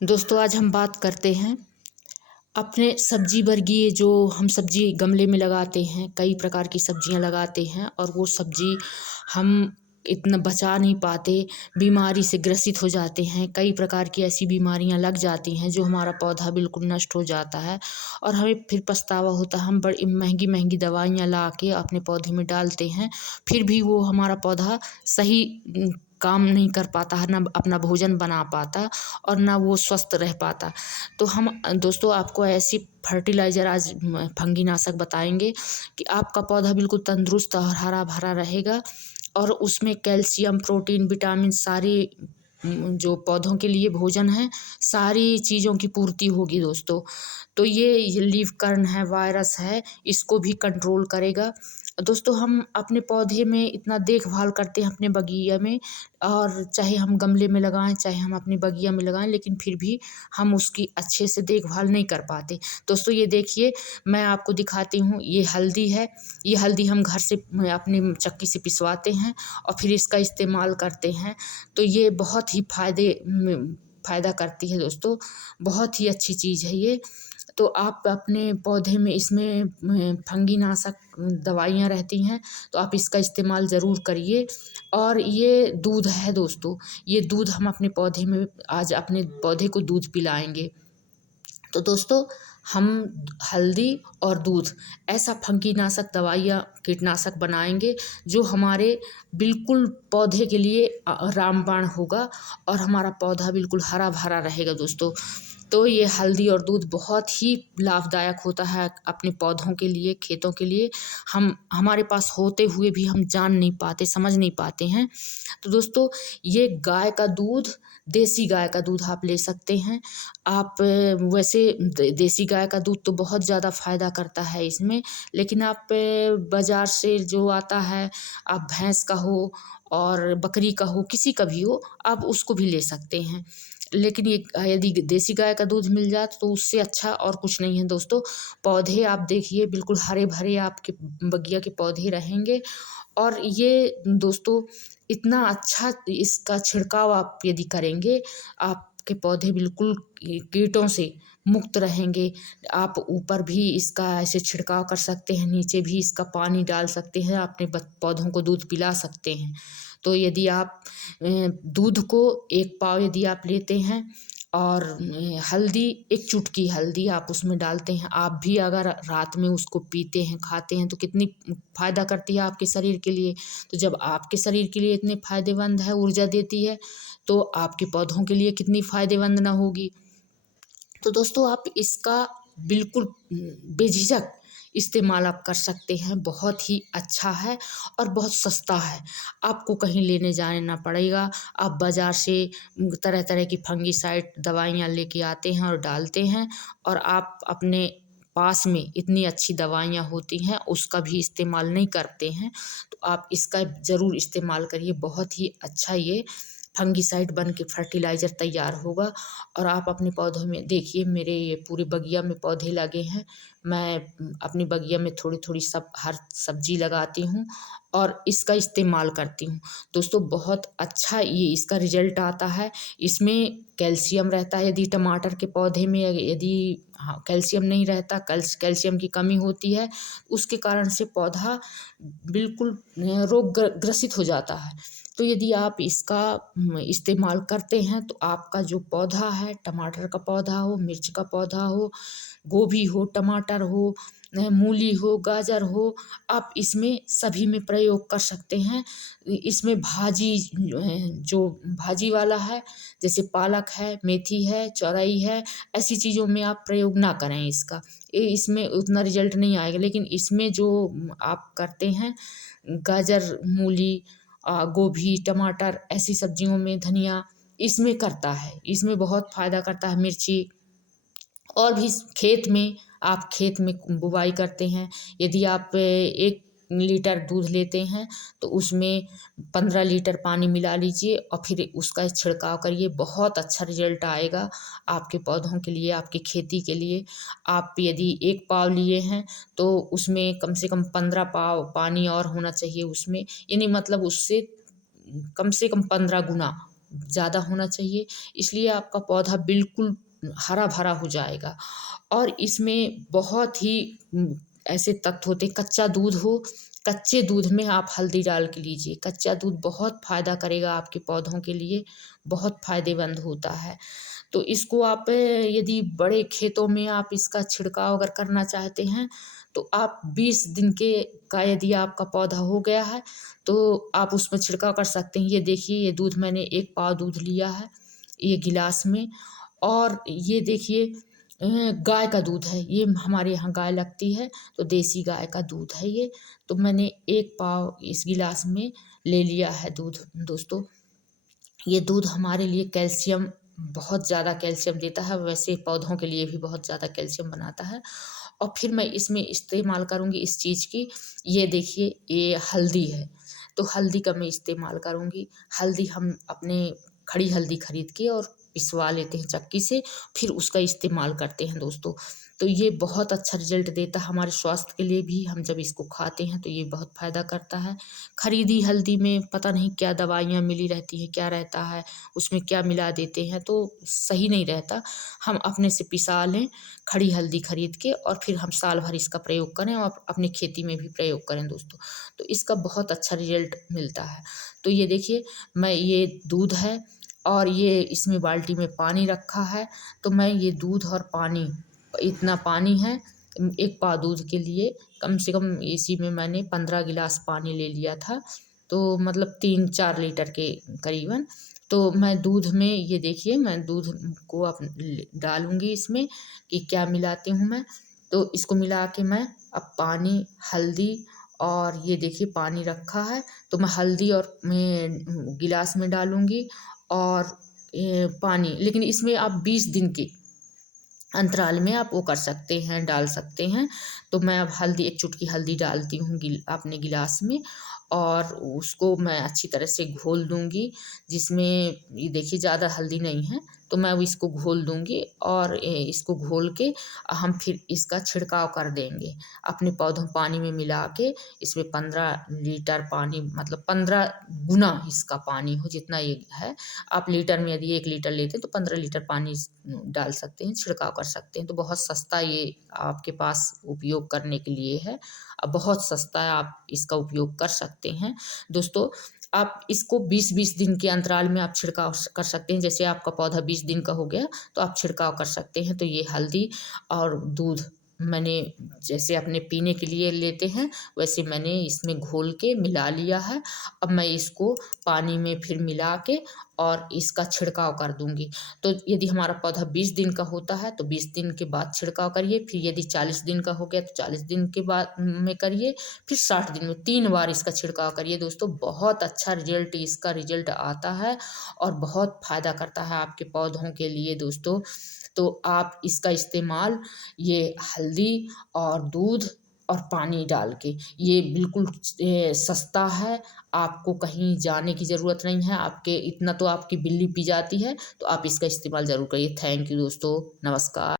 दोस्तों आज हम बात करते हैं अपने सब्जी वर्गीय जो हम सब्जी गमले में लगाते हैं। कई प्रकार की सब्जियां लगाते हैं और वो सब्जी हम इतना बचा नहीं पाते, बीमारी से ग्रसित हो जाते हैं। कई प्रकार की ऐसी बीमारियां लग जाती हैं जो हमारा पौधा बिल्कुल नष्ट हो जाता है और हमें फिर पछतावा होता है। हम बड़ी महंगी महंगी दवाइयां ला के अपने पौधे में डालते हैं, फिर भी वो हमारा पौधा सही काम नहीं कर पाता है, ना अपना भोजन बना पाता और ना वो स्वस्थ रह पाता। तो हम दोस्तों आपको ऐसी फर्टिलाइज़र आज फंगीनाशक बताएंगे कि आपका पौधा बिल्कुल तंदुरुस्त और हरा भरा रहेगा और उसमें कैल्शियम, प्रोटीन, विटामिन सारी जो पौधों के लिए भोजन है, सारी चीज़ों की पूर्ति होगी दोस्तों। तो ये लीफ कर्ल है, वायरस है, इसको भी कंट्रोल करेगा। दोस्तों हम अपने पौधे में इतना देखभाल करते हैं अपने बगीचे में, और चाहे हम गमले में लगाएं चाहे हम अपने बगीचा में लगाएं, लेकिन फिर भी हम उसकी अच्छे से देखभाल नहीं कर पाते। दोस्तों ये देखिए, मैं आपको दिखाती हूँ, ये हल्दी है। ये हल्दी हम घर से अपनी चक्की से पिसवाते हैं और फिर इसका इस्तेमाल करते हैं। तो ये बहुत ही फ़ायदा करती है दोस्तों, बहुत ही अच्छी चीज़ है ये। तो आप अपने पौधे में इसमें फंगीनाशक दवाइयाँ रहती हैं, तो आप इसका इस्तेमाल ज़रूर करिए। और ये दूध है दोस्तों, ये दूध हम अपने पौधे में आज अपने पौधे को दूध पिलाएंगे। तो दोस्तों हम हल्दी और दूध ऐसा फंगीनाशक दवाइयाँ कीटनाशक बनाएंगे जो हमारे बिल्कुल पौधे के लिए रामबाण होगा और हमारा पौधा बिल्कुल हरा भरा रहेगा दोस्तों। तो ये हल्दी और दूध बहुत ही लाभदायक होता है अपने पौधों के लिए, खेतों के लिए। हम हमारे पास होते हुए भी हम जान नहीं पाते, समझ नहीं पाते हैं। तो दोस्तों ये गाय का दूध, देसी गाय का दूध आप ले सकते हैं। आप वैसे देसी गाय का दूध तो बहुत ज़्यादा फ़ायदा करता है इसमें, लेकिन आप बाज़ार से जो आता है, आप भैंस का हो और बकरी का हो, किसी का भी हो, आप उसको भी ले सकते हैं। लेकिन ये यदि देसी गाय का दूध मिल जाए तो उससे अच्छा और कुछ नहीं है दोस्तों। पौधे आप देखिए बिल्कुल हरे भरे आपके बगिया के पौधे रहेंगे। और ये दोस्तों इतना अच्छा इसका छिड़काव आप यदि करेंगे, आपके पौधे बिल्कुल कीटों से मुक्त रहेंगे। आप ऊपर भी इसका ऐसे छिड़काव कर सकते हैं, नीचे भी इसका पानी डाल सकते हैं, अपने पौधों को दूध पिला सकते हैं। तो यदि आप दूध को 1 पाव यदि आप लेते हैं और हल्दी, 1 चुटकी हल्दी आप उसमें डालते हैं, आप भी अगर रात में उसको पीते हैं, खाते हैं, तो कितनी फ़ायदा करती है आपके शरीर के लिए। तो जब आपके शरीर के लिए इतने फ़ायदेमंद है, ऊर्जा देती है, तो आपके पौधों के लिए कितनी फ़ायदेमंद ना होगी। तो दोस्तों आप इसका बिल्कुल बेझिझक इस्तेमाल आप कर सकते हैं। बहुत ही अच्छा है और बहुत सस्ता है, आपको कहीं लेने जाने ना पड़ेगा। आप बाज़ार से तरह तरह की फंगीसाइड दवाइयाँ लेके आते हैं और डालते हैं, और आप अपने पास में इतनी अच्छी दवाइयाँ होती हैं उसका भी इस्तेमाल नहीं करते हैं। तो आप इसका ज़रूर इस्तेमाल करिए, बहुत ही अच्छा ये फंगीसाइड बन के फर्टिलाइज़र तैयार होगा। और आप अपने पौधों में देखिए, मेरे ये पूरे बगिया में पौधे लगे हैं। मैं अपनी बगिया में थोड़ी थोड़ी हर सब्जी लगाती हूँ और इसका इस्तेमाल करती हूँ दोस्तों। बहुत अच्छा ये इसका रिजल्ट आता है। इसमें कैल्शियम रहता है। यदि टमाटर के पौधे में यदि कैल्शियम नहीं रहता, कैल्शियम की कमी होती है, उसके कारण से पौधा बिल्कुल रोग ग्रसित हो जाता है। तो यदि आप इसका इस्तेमाल करते हैं तो आपका जो पौधा है, टमाटर का पौधा हो, मिर्च का पौधा हो, गोभी हो, टमाटर हो, मूली हो, गाजर हो, आप इसमें सभी में प्रयोग कर सकते हैं। इसमें भाजी जो भाजी वाला है, जैसे पालक है, मेथी है, चौरई है, ऐसी चीज़ों में आप प्रयोग ना करें इसका। इसमें उतना रिजल्ट नहीं आएगा। लेकिन इसमें जो आप करते हैं, गाजर, मूली, गोभी, टमाटर, ऐसी सब्जियों में, धनिया, इसमें करता है। इसमें बहुत फ़ायदा करता है। मिर्ची, और भी खेत में बुवाई करते हैं। यदि आप 1 लीटर दूध लेते हैं तो उसमें 15 लीटर पानी मिला लीजिए और फिर उसका छिड़काव करिए। बहुत अच्छा रिजल्ट आएगा आपके पौधों के लिए, आपकी खेती के लिए। आप यदि 1 पाव लिए हैं तो उसमें कम से कम 15 पाव पानी और होना चाहिए उसमें, यानी मतलब उससे कम से कम 15 गुना ज़्यादा होना चाहिए, इसलिए आपका पौधा बिल्कुल हरा भरा हो जाएगा। और इसमें बहुत ही ऐसे तत्व होते, कच्चा दूध हो, कच्चे दूध में आप हल्दी डाल के लीजिए। कच्चा दूध बहुत फ़ायदा करेगा आपके पौधों के लिए, बहुत फ़ायदेमंद होता है। तो इसको आप यदि बड़े खेतों में आप इसका छिड़काव अगर करना चाहते हैं, तो आप 20 दिन के का यदि आपका पौधा हो गया है, तो आप उसमें छिड़काव कर सकते हैं। ये देखिए, ये दूध मैंने 1 पाव दूध लिया है, ये गिलास में। और ये देखिए, गाय का दूध है, ये हमारे यहाँ गाय लगती है, तो देसी गाय का दूध है ये। तो मैंने 1 पाव इस गिलास में ले लिया है दूध दोस्तों। ये दूध हमारे लिए कैल्शियम, बहुत ज़्यादा कैल्शियम देता है, वैसे पौधों के लिए भी बहुत ज़्यादा कैल्शियम बनाता है। और फिर मैं इसमें इस्तेमाल करूँगी इस चीज़ की, ये देखिए, ये हल्दी है, तो हल्दी का मैं इस्तेमाल करूँगी। हल्दी हम अपने खड़ी हल्दी खरीद के और पिसवा लेते हैं चक्की से, फिर उसका इस्तेमाल करते हैं दोस्तों। तो ये बहुत अच्छा रिजल्ट देता है हमारे स्वास्थ्य के लिए भी। हम जब इसको खाते हैं तो ये बहुत फ़ायदा करता है। खरीदी हल्दी में पता नहीं क्या दवाइयाँ मिली रहती हैं, क्या रहता है, उसमें क्या मिला देते हैं, तो सही नहीं रहता। हम अपने से पिसा लें खड़ी हल्दी खरीद के, और फिर हम साल भर इसका प्रयोग करें और अपनी खेती में भी प्रयोग करें दोस्तों, तो इसका बहुत अच्छा रिजल्ट मिलता है। तो ये देखिए, मैं ये दूध है और ये इसमें बाल्टी में पानी रखा है, तो मैं ये दूध और पानी, इतना पानी है 1 पाव दूध के लिए, कम से कम इसी में मैंने 15 गिलास पानी ले लिया था, तो मतलब 3-4 लीटर के करीबन। तो मैं दूध में, ये देखिए, मैं दूध को अब डालूँगी इसमें कि क्या मिलाती हूँ मैं। तो इसको मिला के मैं अब पानी, हल्दी, और ये देखिए पानी रखा है, तो मैं हल्दी और मैं गिलास में डालूँगी, और पानी, लेकिन इसमें आप 20 दिन के अंतराल में आप वो कर सकते हैं, डाल सकते हैं। तो मैं अब हल्दी, 1 चुटकी हल्दी डालती हूँ अपने गिलास में, और उसको मैं अच्छी तरह से घोल दूँगी, जिसमें ये देखिए ज़्यादा हल्दी नहीं है, तो मैं अब इसको घोल दूँगी, और इसको घोल के हम फिर इसका छिड़काव कर देंगे अपने पौधों, पानी में मिला के। इसमें 15 लीटर पानी, मतलब 15 गुना इसका पानी हो जितना ये है। आप लीटर में यदि 1 लीटर लेते हैं तो 15 लीटर पानी डाल सकते हैं, छिड़काव कर सकते हैं। तो बहुत सस्ता ये आपके पास उपयोग करने के लिए है। बहुत सस्ता है, आप इसका उपयोग कर सकते हैं दोस्तों। आप इसको 20-20 दिन के अंतराल में आप छिड़काव कर सकते हैं। जैसे आपका पौधा 20 दिन का हो गया, तो आप छिड़काव कर सकते हैं। तो ये हल्दी और दूध मैंने, जैसे अपने पीने के लिए लेते हैं, वैसे मैंने इसमें घोल के मिला लिया है। अब मैं इसको पानी में फिर मिला के और इसका छिड़काव कर दूँगी। तो यदि हमारा पौधा 20 दिन का होता है, तो 20 दिन के बाद छिड़काव करिए। फिर यदि 40 दिन का हो गया, तो 40 दिन के बाद में करिए। फिर 60 दिन में 3 बार इसका छिड़काव करिए दोस्तों। बहुत अच्छा इसका रिजल्ट आता है, और बहुत फ़ायदा करता है आपके पौधों के लिए दोस्तों। तो आप इसका इस्तेमाल, ये हल्दी और दूध और पानी डाल के, ये बिल्कुल सस्ता है। आपको कहीं जाने की ज़रूरत नहीं है, आपके इतना तो आपकी बिल्ली पी जाती है, तो आप इसका इस्तेमाल ज़रूर करिए। थैंक यू दोस्तों, नमस्कार।